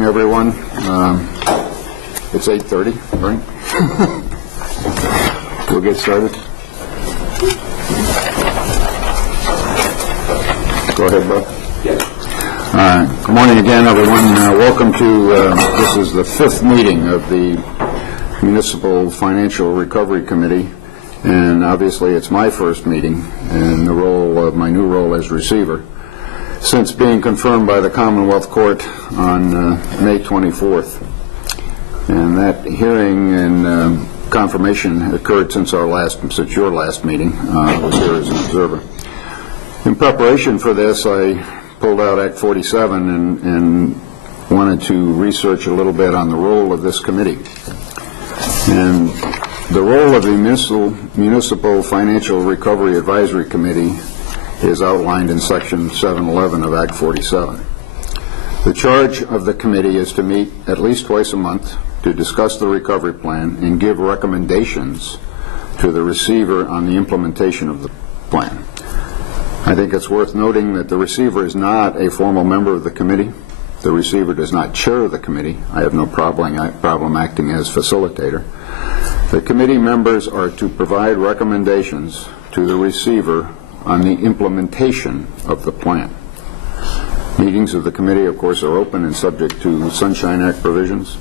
morning, everyone. It's 8:30, right? We'll get started. Go ahead, Bob. Good morning again, everyone. Welcome to, this is the fifth meeting of the Municipal Financial Recovery Committee, and obviously it's my first meeting in the role of my new role as receiver, since being confirmed by the Commonwealth Court on May 24th. And that hearing and confirmation occurred since your last meeting. I was here as an observer. In preparation for this, I pulled out Act 47 and wanted to research a little bit on the role of this committee. And the role of the Municipal Financial Recovery Advisory Committee is outlined in Section 711 of Act 47. The charge of the committee is to meet at least twice a month to discuss the recovery plan and give recommendations to the receiver on the implementation of the plan. I think it's worth noting that the receiver is not a formal member of the committee. The receiver does not chair the committee. I have no problem acting as facilitator. The committee members are to provide recommendations to the receiver on the implementation of the plan. Meetings of the committee, of course, are open and subject to Sunshine Act provisions,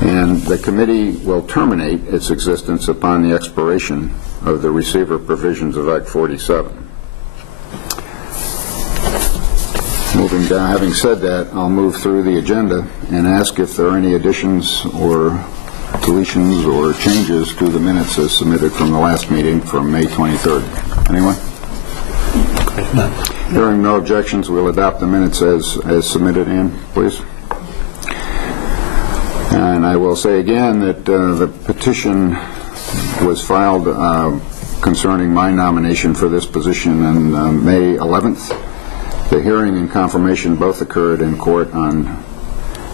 and the committee will terminate its existence upon the expiration of the receiver provisions of Act 47. Moving down, having said that, I'll move through the agenda and ask if there are any additions or deletions or changes to the minutes as submitted from the last meeting from May 23rd. Anyone? Hearing no objections, we'll adopt the minutes as submitted. Ann, please. And I will say again that the petition was filed concerning my nomination for this position on May 11th. The hearing and confirmation both occurred in court on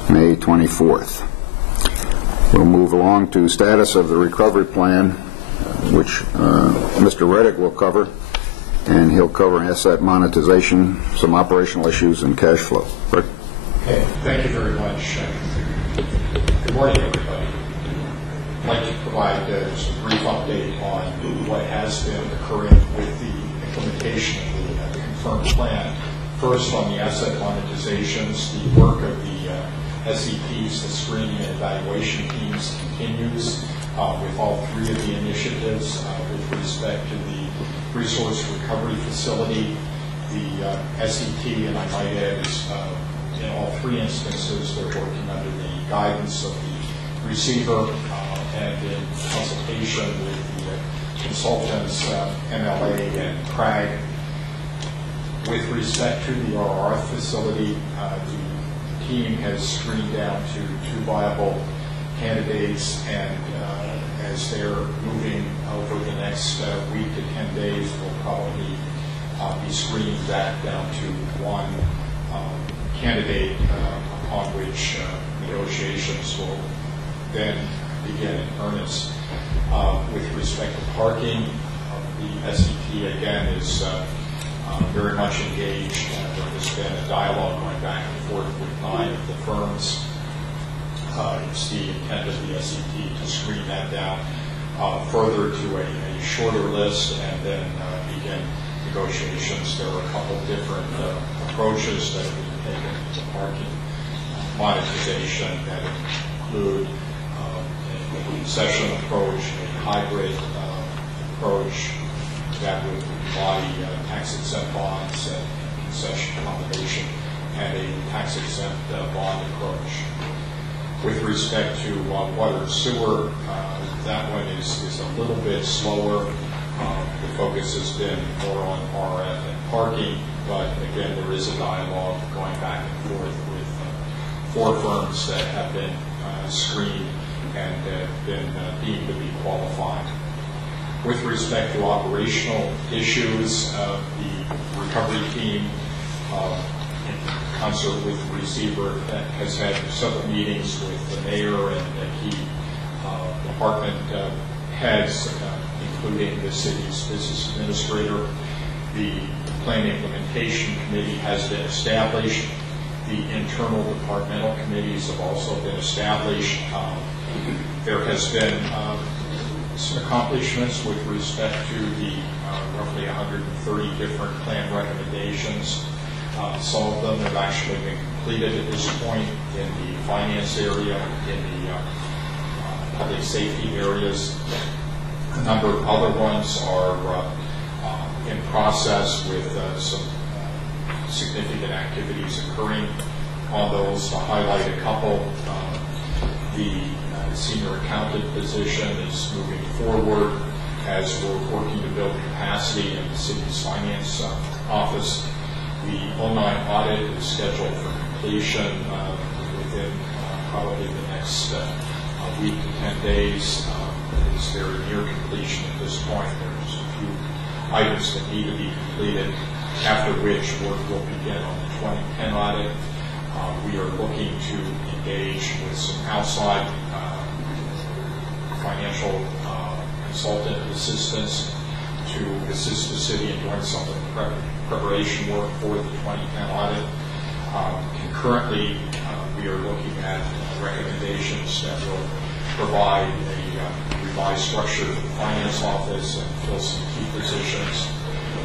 May 24th. We'll move along to status of the recovery plan, which Mr. Reddick will cover, and he'll cover asset monetization, some operational issues, and cash flow. Rick? Okay, thank you very much. Good morning, everybody. I'd like to provide just a brief update on what has been occurring with the implementation of the confirmed plan. First, on the asset monetizations, the work of the SEPs, the screening and evaluation teams, continues with all three of the initiatives with respect to the resource recovery facility. The SEP, and I might add, is in all three instances, they're working under the guidance of the receiver and in consultation with the consultants, MLA and CRAG. With respect to the RR facility, the team has screened down to 2 viable candidates, and as they're moving over the next week to 10 days, we'll probably be screening that down to 1 candidate upon which negotiations will then begin in earnest. With respect to parking, the SEP again is very much engaged. There has been a dialogue going back and forth with 9 of the firms. It's the intent of the SEP to screen that down further to a shorter list and then begin negotiations. There are a couple different approaches that have been taken to parking monetization that include a concession approach, a hybrid approach that would embody tax-exempt bonds and concession combination, and a tax-exempt bond approach. With respect to water and sewer, that one is a little bit slower. The focus has been more on RF and parking, but again, there is a dialogue going back and forth with 4 firms that have been screened and have been deemed to be qualified. With respect to operational issues, the recovery team, in concert with the receiver, has had several meetings with the mayor and key department heads, including the city's business administrator. The plan implementation committee has been established. The internal departmental committees have also been established. There has been some accomplishments with respect to the roughly 130 different plan recommendations. Some of them have actually been completed at this point in the finance area, in the public safety areas. A number of other ones are in process with some significant activities occurring on those. To highlight a couple, the senior accountant position is moving forward as we're working to build capacity in the city's finance office. The 09 audit is scheduled for completion within probably the next week to 10 days. It's very near completion at this point. There's a few items that need to be completed, after which work will begin on the 2010 audit. We are looking to engage with some outside financial consultant assistance to assist the city in doing some of the preparation work for the 2010 audit. Concurrently, we are looking at recommendations that will provide a revised structure for the finance office and fill some key positions.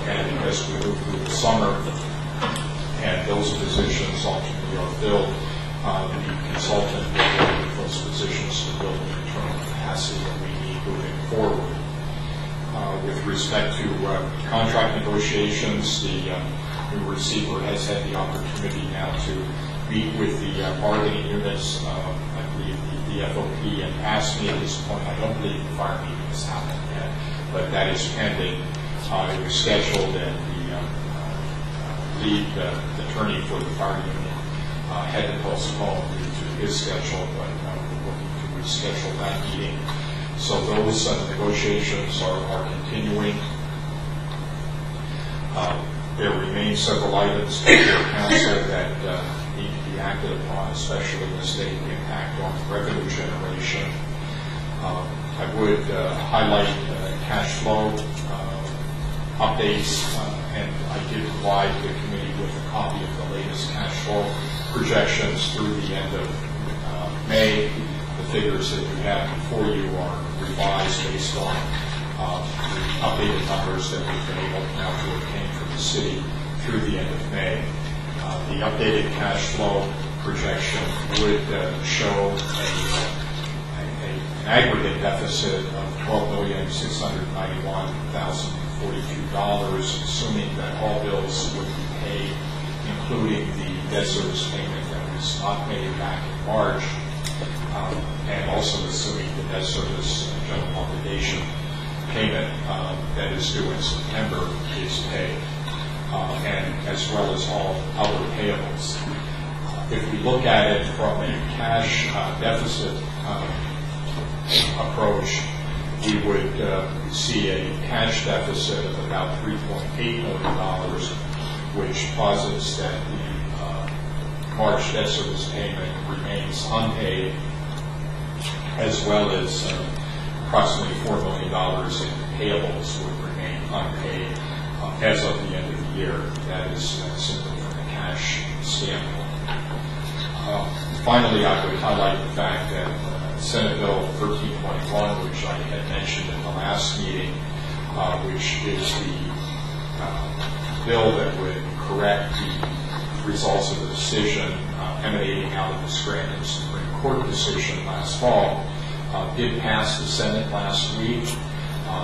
And as we move through the summer and those positions ultimately are filled, the consultant will work with those positions to build the internal capacity that we need moving forward. With respect to contract negotiations, the new receiver has had the opportunity now to meet with the bargaining units. I believe the FOP and asked me at this point. I don't believe the fire meeting has happened yet, but that is pending. It was scheduled, and the lead attorney for the fire union had to postpone due to his schedule, but we're looking to reschedule that meeting. So those negotiations are continuing. There remain several items before council that need to be acted upon, especially as they impact on revenue generation. I would highlight cash flow updates, and I did provide the committee with a copy of the latest cash flow projections through the end of May. The figures that you have before you are revised based on the updated numbers that we've been able now to obtain from the city through the end of May. The updated cash flow projection would show an aggregate deficit of $12,691,042, assuming that all bills would be paid, including the debt service payment that was not made back in March, and also assuming the debt service general obligation payment that is due in September is paid, and as well as all other payables. If we look at it from a cash deficit approach, we would see a cash deficit of about $3.8 million, which posits that the March debt service payment remains unpaid, as well as approximately $4 million in payables would remain unpaid as of the end of the year. That is simply from a cash standpoint. Finally, I would highlight the fact that Senate Bill 1321, which I had mentioned in the last meeting, which is the bill that would correct the results of the decision emanating out of the Scranton Supreme Court decision last fall, did pass the Senate last week.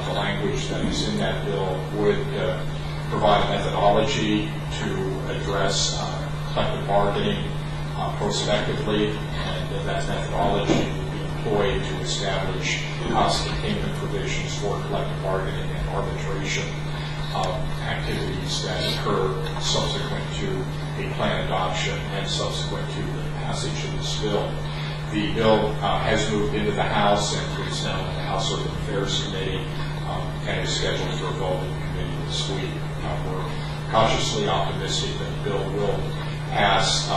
The language that is in that bill would provide a methodology to address collective bargaining prospectively, and that methodology would be employed to establish cost containment provisions for collective bargaining and arbitration activities that occur subsequent to a plan adoption and subsequent to the passage of this bill. The bill has moved into the House and is now in the House Urban Affairs Committee and is scheduled for a vote in the committee this week. We're cautiously optimistic that the bill will pass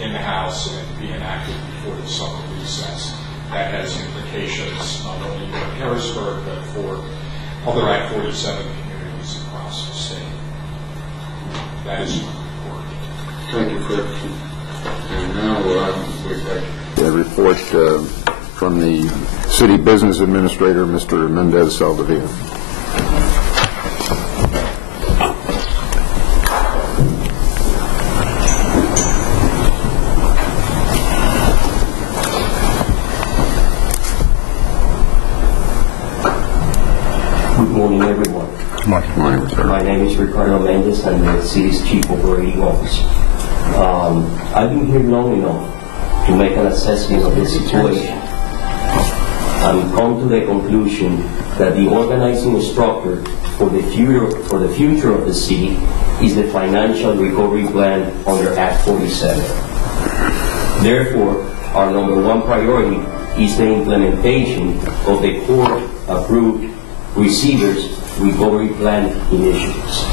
in the House and be enacted before the summer recess. That has implications not only for Harrisburg but for other Act 47 communities across the state. That is my report. Thank you, Fred. And now we'd like a report from the City Business Administrator, Mr. Mendez Saldivia. Good morning, everyone. Good morning, sir. My name is Ricardo Mendez. I'm the city's Chief Operating Officer. I've been here long enough to make an assessment of the situation. I'm come to the conclusion that the organizing structure for the future of the city is the financial recovery plan under Act 47. Therefore, our number one priority is the implementation of the court-approved Receivers Recovery Plan initiatives.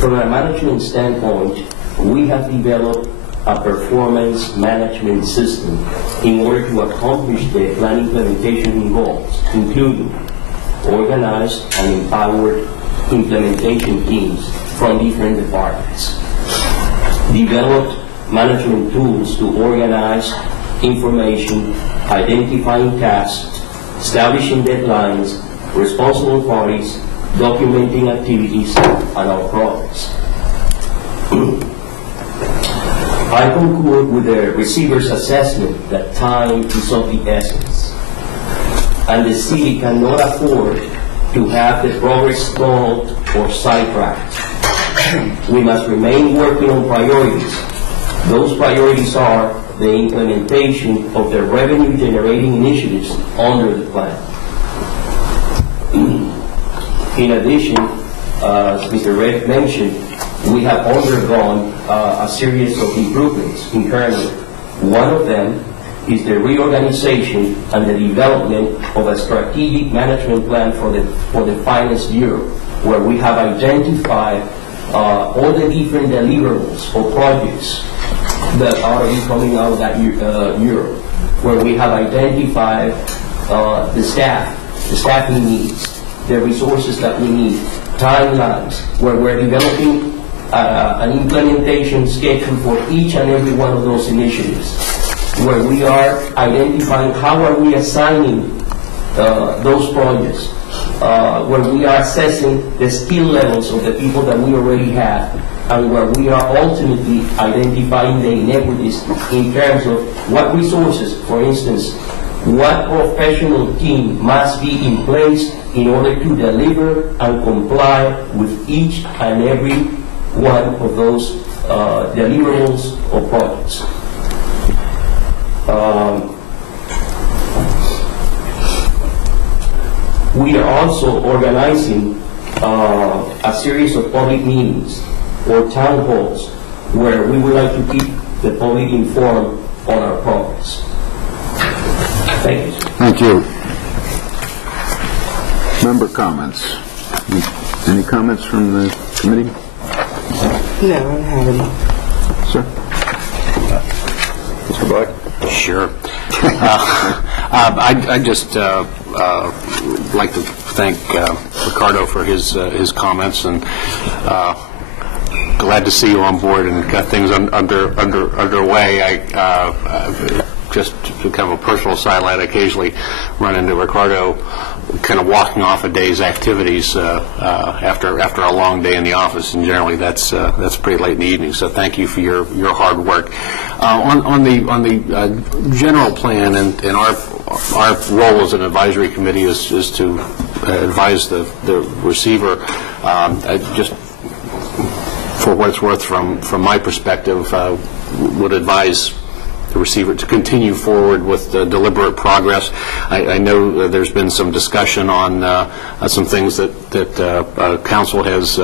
From a management standpoint, we have developed a performance management system in order to accomplish the plan implementation goals, including organized and empowered implementation teams from different departments, developed management tools to organize information, identifying tasks, establishing deadlines, responsible parties, documenting activities, and our progress. I concur with the receiver's assessment that time is of the essence, and the city cannot afford to have the progress stalled or sidetracked. We must remain working on priorities. Those priorities are the implementation of the revenue-generating initiatives under the plan. In addition, as Mr. Red mentioned, we have undergone a series of improvements internally. One of them is the reorganization and the development of a strategic management plan for the finance bureau, where we have identified all the different deliverables or projects that are coming out of that year, where we have identified the staffing needs, the resources that we need, timelines, where we're developing an implementation schedule for each and every one of those initiatives, where we are identifying how are we assigning those projects, where we are assessing the skill levels of the people that we already have, and where we are ultimately identifying the inequities in terms of what resources, for instance, what professional team must be in place in order to deliver and comply with each and every one of those deliverables or projects. We are also organizing a series of public meetings or town halls where we would like to keep the public informed on our progress. Thank you. Thank you. Member comments. Any comments from the committee? No, I don't have any. Sir? Mr. Black? Sure. I'd just like to thank Ricardo for his comments, and glad to see you on board and got things underway. Just to kind of a personal sidelight, I occasionally run into Ricardo kind of walking off a day's activities after a long day in the office, and generally that's pretty late in the evening. So thank you for your hard work. On the general plan, and our role as an advisory committee is to advise the receiver. Just for what it's worth, from my perspective, would advise the receiver to continue forward with deliberate progress. I know there's been some discussion on some things that council has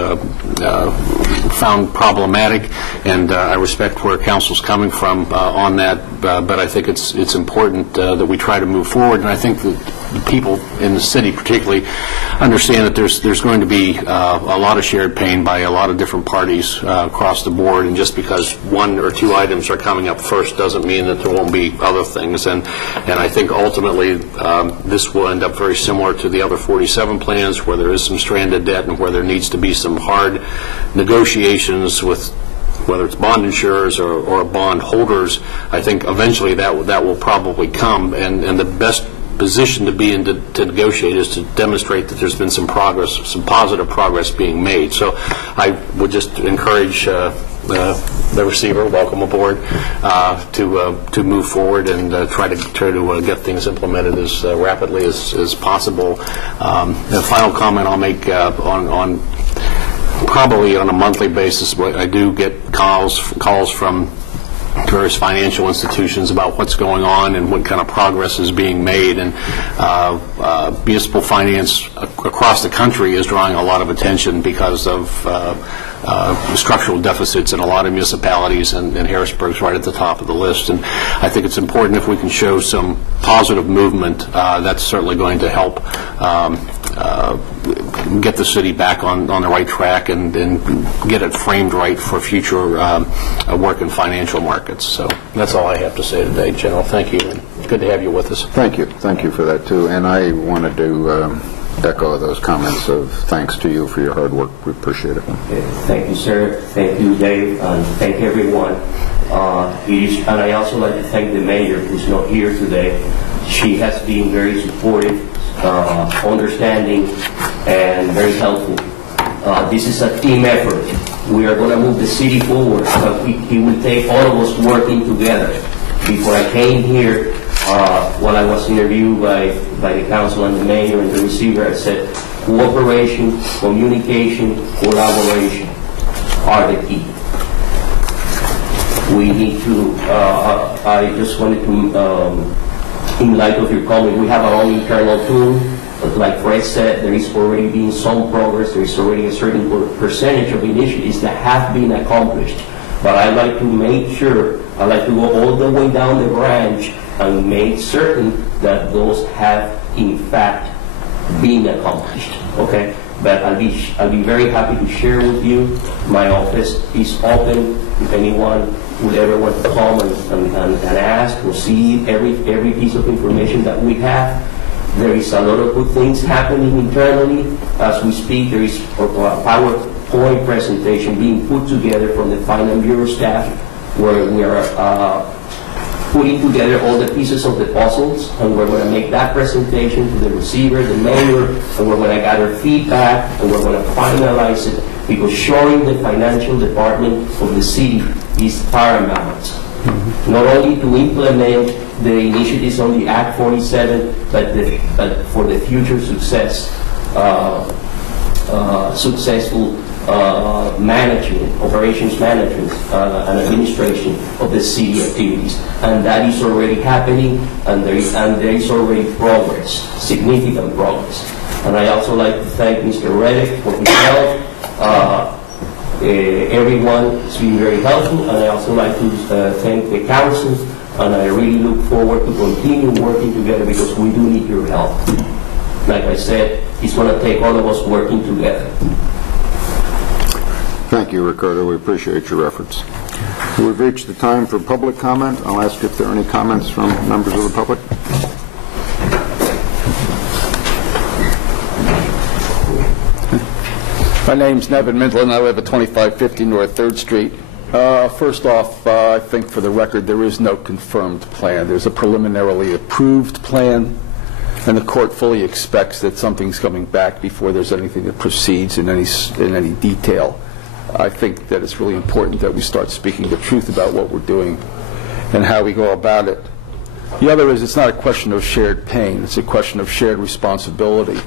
found problematic, and I respect where council's coming from on that, but I think it's important that we try to move forward, and I think that people in the city particularly understand that there's going to be a lot of shared pain by a lot of different parties across the board, and just because one or two items are coming up first doesn't mean that there won't be other things. And I think ultimately this will end up very similar to the other 47 plans, where there is some stranded debt and where there needs to be some hard negotiations with whether it's bond insurers or bond holders. I think eventually that will probably come, and the best position to be in to negotiate is to demonstrate that there's been some progress, some positive progress being made. So I would just encourage the receiver, welcome aboard, to move forward and try to get things implemented as rapidly as possible. The final comment I'll make on probably on a monthly basis, but I do get calls from various financial institutions about what's going on and what kind of progress is being made, and municipal finance across the country is drawing a lot of attention because of structural deficits in a lot of municipalities, and Harrisburg's right at the top of the list. And I think it's important if we can show some positive movement. That's certainly going to help get the city back on the right track and get it framed right for future work in financial markets. So that's all I have to say today, General. Thank you, and good to have you with us. Thank you. Thank you for that, too. And I wanted to echo those comments of thanks to you for your hard work. We appreciate it. Thank you, sir. Thank you, Dave, and thank everyone. And I also like to thank the mayor, who's not here today. She has been very supportive, understanding, and very helpful. This is a team effort. We are going to move the city forward, but it will take all of us working together. Before I came here, when I was interviewed by the council and the mayor and the receiver, I said cooperation, communication, collaboration are the key. We need to, I just wanted to, in light of your comment, we have our own internal tool, but like Fred said, there is already been some progress. There is already a certain percentage of initiatives that have been accomplished. But I'd like to make sure, I'd like to go all the way down the branch and make certain that those have, in fact, been accomplished. Okay? But I'll be very happy to share with you. My office is open if anyone would ever want to come and ask or see every piece of information that we have. There is a lot of good things happening internally as we speak. There is a PowerPoint presentation being put together from the Finance Bureau staff, where we are putting together all the pieces of the puzzles, and we're going to make that presentation to the receiver, the mayor, and we're going to gather feedback, and we're going to finalize it, because showing the financial department of the city is paramount. Not only to implement the initiatives on the Act 47, but for the future success, successful management, operations management, and administration of the city activities. And that is already happening, and there is already progress, significant progress. And I also like to thank Mr. Reddick for his help. Everyone has been very helpful, and I also like to thank the council, and I really look forward to continue working together, because we do need your help. Like I said, it's going to take all of us working together. Thank you, Ricardo. We appreciate your efforts. We've reached the time for public comment. I'll ask if there are any comments from members of the public. My name's Nevin Mindlin. I live at 2550 North 3rd Street. First off, I think for the record, there is no confirmed plan. There's a preliminarily approved plan, and the court fully expects that something's coming back before there's anything that proceeds in any detail. I think that it's really important that we start speaking the truth about what we're doing and how we go about it. The other is, it's not a question of shared pain. It's a question of shared responsibility.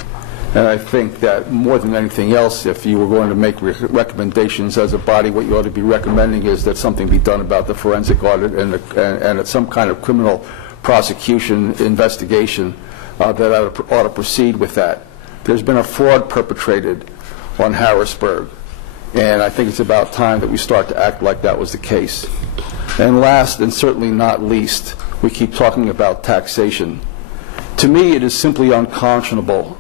And I think that more than anything else, if you were going to make recommendations as a body, what you ought to be recommending is that something be done about the forensic audit and some kind of criminal prosecution investigation that ought to proceed with that. There's been a fraud perpetrated on Harrisburg, and I think it's about time that we start to act like that was the case. And last, and certainly not least, we keep talking about taxation. To me, it is simply unconscionable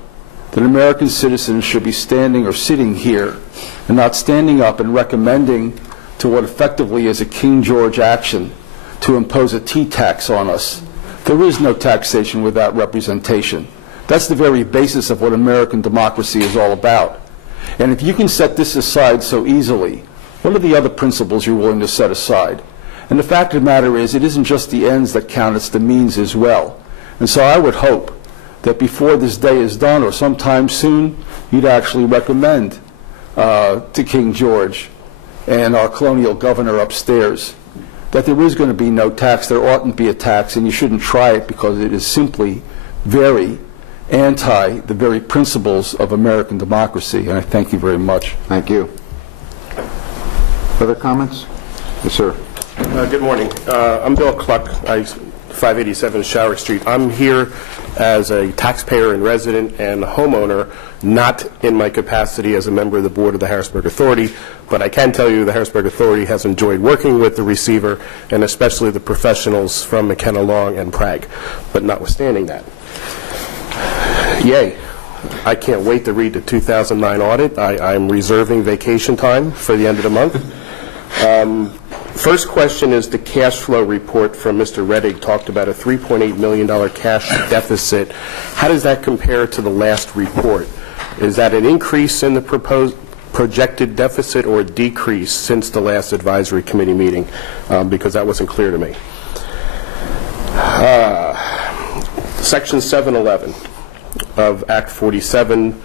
that American citizens should be standing or sitting here and not standing up and recommending to what effectively is a King George action to impose a tea tax on us. There is no taxation without representation. That's the very basis of what American democracy is all about. And if you can set this aside so easily, what are the other principles you're willing to set aside? And the fact of the matter is, it isn't just the ends that count, it's the means as well. And so I would hope that before this day is done, or sometime soon, you'd actually recommend to King George and our colonial governor upstairs that there is going to be no tax, there oughtn't be a tax, and you shouldn't try it because it is simply very anti the very principles of American democracy. And I thank you very much. Thank you. Other comments? Yes, sir. Good morning. I'm Bill Cluck, 587 Shower Street. I'm here as a taxpayer and resident and homeowner, not in my capacity as a member of the board of the Harrisburg Authority, but I can tell you the Harrisburg Authority has enjoyed working with the receiver and especially the professionals from McKenna Long and Prague. But notwithstanding that, yay. I can't wait to read the 2009 audit. I'm reserving vacation time for the end of the month. First question is the cash flow report from Mr. Reddick talked about a $3.8 million cash deficit. How does that compare to the last report? Is that an increase in the projected deficit or a decrease since the last advisory committee meeting? Because that wasn't clear to me. Section 711 of Act 47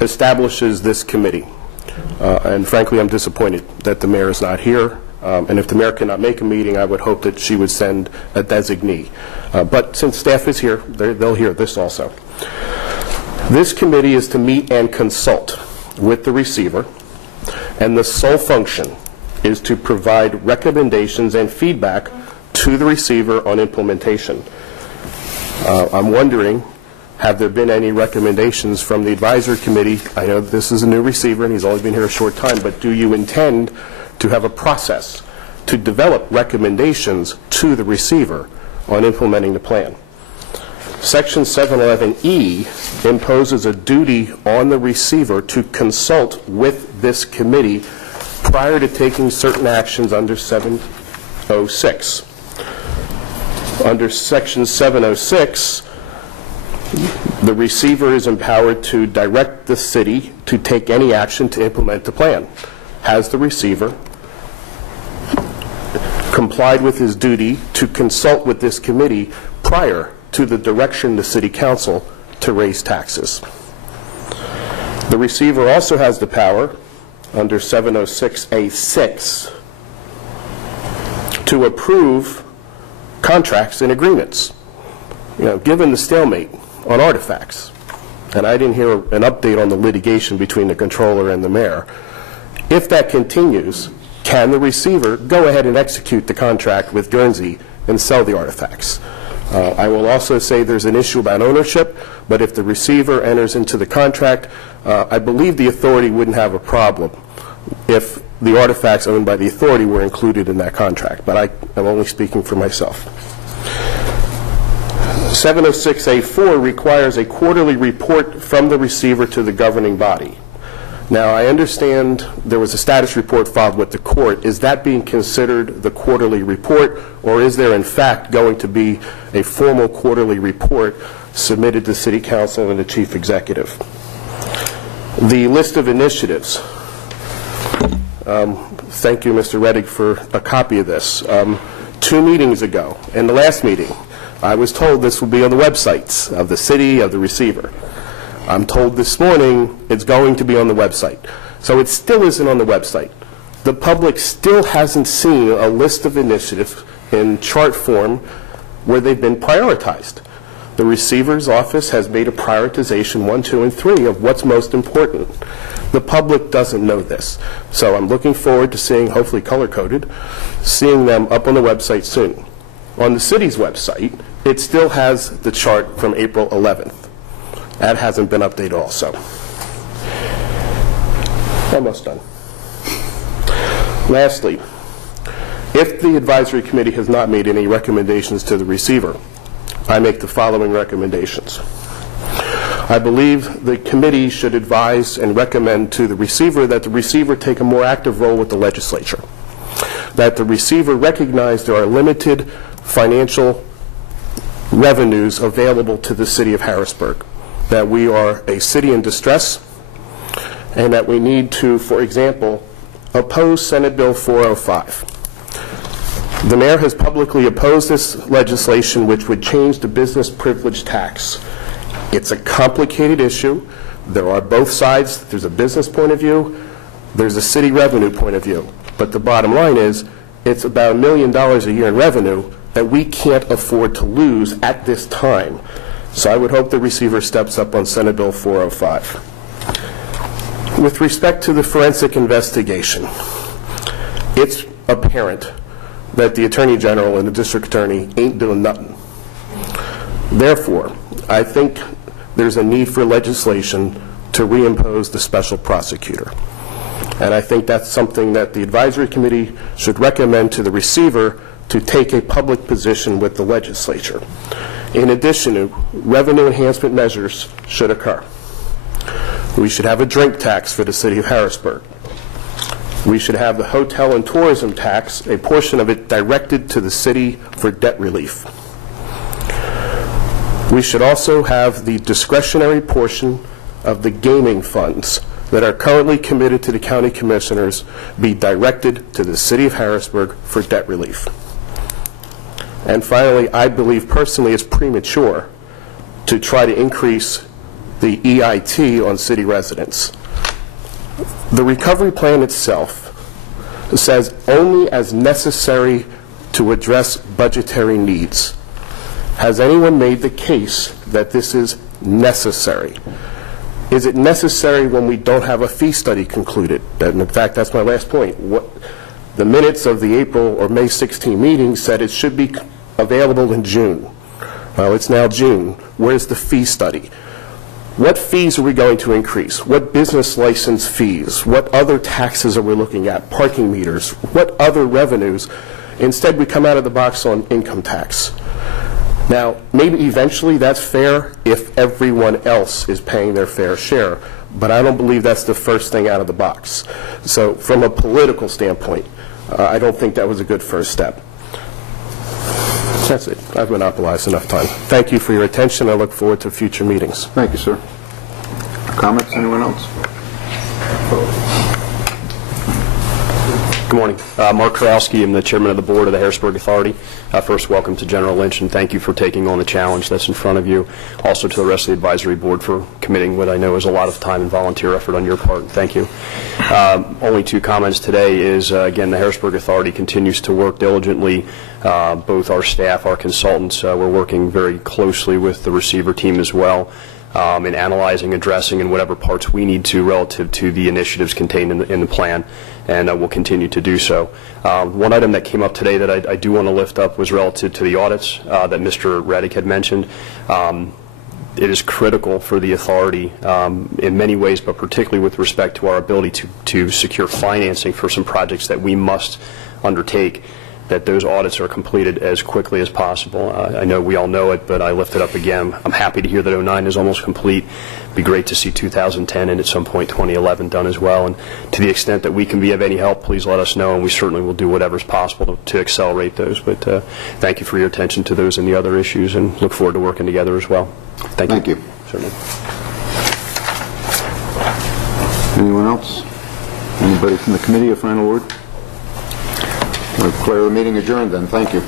establishes this committee. And frankly, I'm disappointed that the mayor is not here. And if the mayor cannot make a meeting, I would hope that she would send a designee. But since staff is here, they'll hear this also. This committee is to meet and consult with the receiver, and the sole function is to provide recommendations and feedback to the receiver on implementation. I'm wondering, have there been any recommendations from the advisory committee? I know this is a new receiver and he's only been here a short time, but do you intend to have a process to develop recommendations to the receiver on implementing the plan? Section 711E imposes a duty on the receiver to consult with this committee prior to taking certain actions under 706. Under Section 706, the receiver is empowered to direct the city to take any action to implement the plan. Has the receiver complied with his duty to consult with this committee prior to the direction the city council to raise taxes? The receiver also has the power under 706A6 to approve contracts and agreements. Given the stalemate on artifacts, and I didn't hear an update on the litigation between the controller and the mayor, if that continues, can the receiver go ahead and execute the contract with Guernsey and sell the artifacts? I will also say there's an issue about ownership, but if the receiver enters into the contract, I believe the authority wouldn't have a problem if the artifacts owned by the authority were included in that contract, but I am only speaking for myself. 706A4 requires a quarterly report from the receiver to the governing body. Now, I understand there was a status report filed with the court. Is that being considered the quarterly report, or is there in fact going to be a formal quarterly report submitted to City Council and the Chief Executive? The list of initiatives. Thank you, Mr. Reddick, for a copy of this. 2 meetings ago, in the last meeting, I was told this will be on the websites of the city, of the receiver. I'm told this morning it's going to be on the website. So it still isn't on the website. The public still hasn't seen a list of initiatives in chart form where they've been prioritized. The receiver's office has made a prioritization 1, 2, and 3 of what's most important. The public doesn't know this. So I'm looking forward to seeing, hopefully color-coded, seeing them up on the website soon. On the city's website, it still has the chart from April 11th. That hasn't been updated also. Almost done. Lastly, if the advisory committee has not made any recommendations to the receiver, I make the following recommendations. I believe the committee should advise and recommend to the receiver that the receiver take a more active role with the legislature, that the receiver recognize there are limited financial revenues available to the city of Harrisburg, that we are a city in distress, and that we need to, for example, oppose Senate Bill 405. The mayor has publicly opposed this legislation, which would change the business privilege tax. It's a complicated issue. There are both sides. There's a business point of view. There's a city revenue point of view. But the bottom line is it's about $1 million a year in revenue that we can't afford to lose at this time. So I would hope the receiver steps up on Senate Bill 405. With respect to the forensic investigation, it's apparent that the Attorney General and the District Attorney ain't doing nothing. Therefore, I think there's a need for legislation to reimpose the special prosecutor. And I think that's something that the advisory committee should recommend to the receiver to take a public position with the legislature. In addition, revenue enhancement measures should occur. We should have a drink tax for the city of Harrisburg. We should have the hotel and tourism tax, a portion of it directed to the city for debt relief. We should also have the discretionary portion of the gaming funds that are currently committed to the county commissioners be directed to the city of Harrisburg for debt relief. And finally, I believe personally it's premature to try to increase the EIT on city residents. The recovery plan itself says only as necessary to address budgetary needs. Has anyone made the case that this is necessary? Is it necessary when we don't have a fee study concluded? And in fact, that's my last point. The minutes of the April or May 16 meeting said it should be available in June. Well, it's now June. Where's the fee study? What fees are we going to increase? What business license fees? What other taxes are we looking at? Parking meters? What other revenues? Instead, we come out of the box on income tax. Now, maybe eventually that's fair if everyone else is paying their fair share, but I don't believe that's the first thing out of the box. So from a political standpoint, I don't think that was a good first step. That's it. I've monopolized enough time. Thank you for your attention. I look forward to future meetings. Thank you, sir. Comments? Anyone else? Good morning. Mark Kurowski. I'm the chairman of the board of the Harrisburg Authority. First, welcome to General Lynch, and thank you for taking on the challenge that's in front of you. Also to the rest of the advisory board for committing what I know is a lot of time and volunteer effort on your part. Thank you. Only two comments today is, again, the Harrisburg Authority continues to work diligently. Both our staff, our consultants, we're working very closely with the receiver team as well. In analyzing, addressing, and whatever parts we need to relative to the initiatives contained in the plan, and we'll continue to do so. One item that came up today that I do want to lift up was relative to the audits that Mr. Reddick had mentioned. It is critical for the authority in many ways, but particularly with respect to our ability to secure financing for some projects that we must undertake, that those audits are completed as quickly as possible. I know we all know it, but I lift it up again. I'm happy to hear that 09 is almost complete. It'd be great to see 2010 and at some point 2011 done as well. And to the extent that we can be of any help, please let us know, and we certainly will do whatever's possible to accelerate those. But thank you for your attention to those and the other issues, and look forward to working together as well. Thank you. Certainly. Anyone else? Anybody from the committee, a final word? We'll declare the meeting adjourned then. Thank you.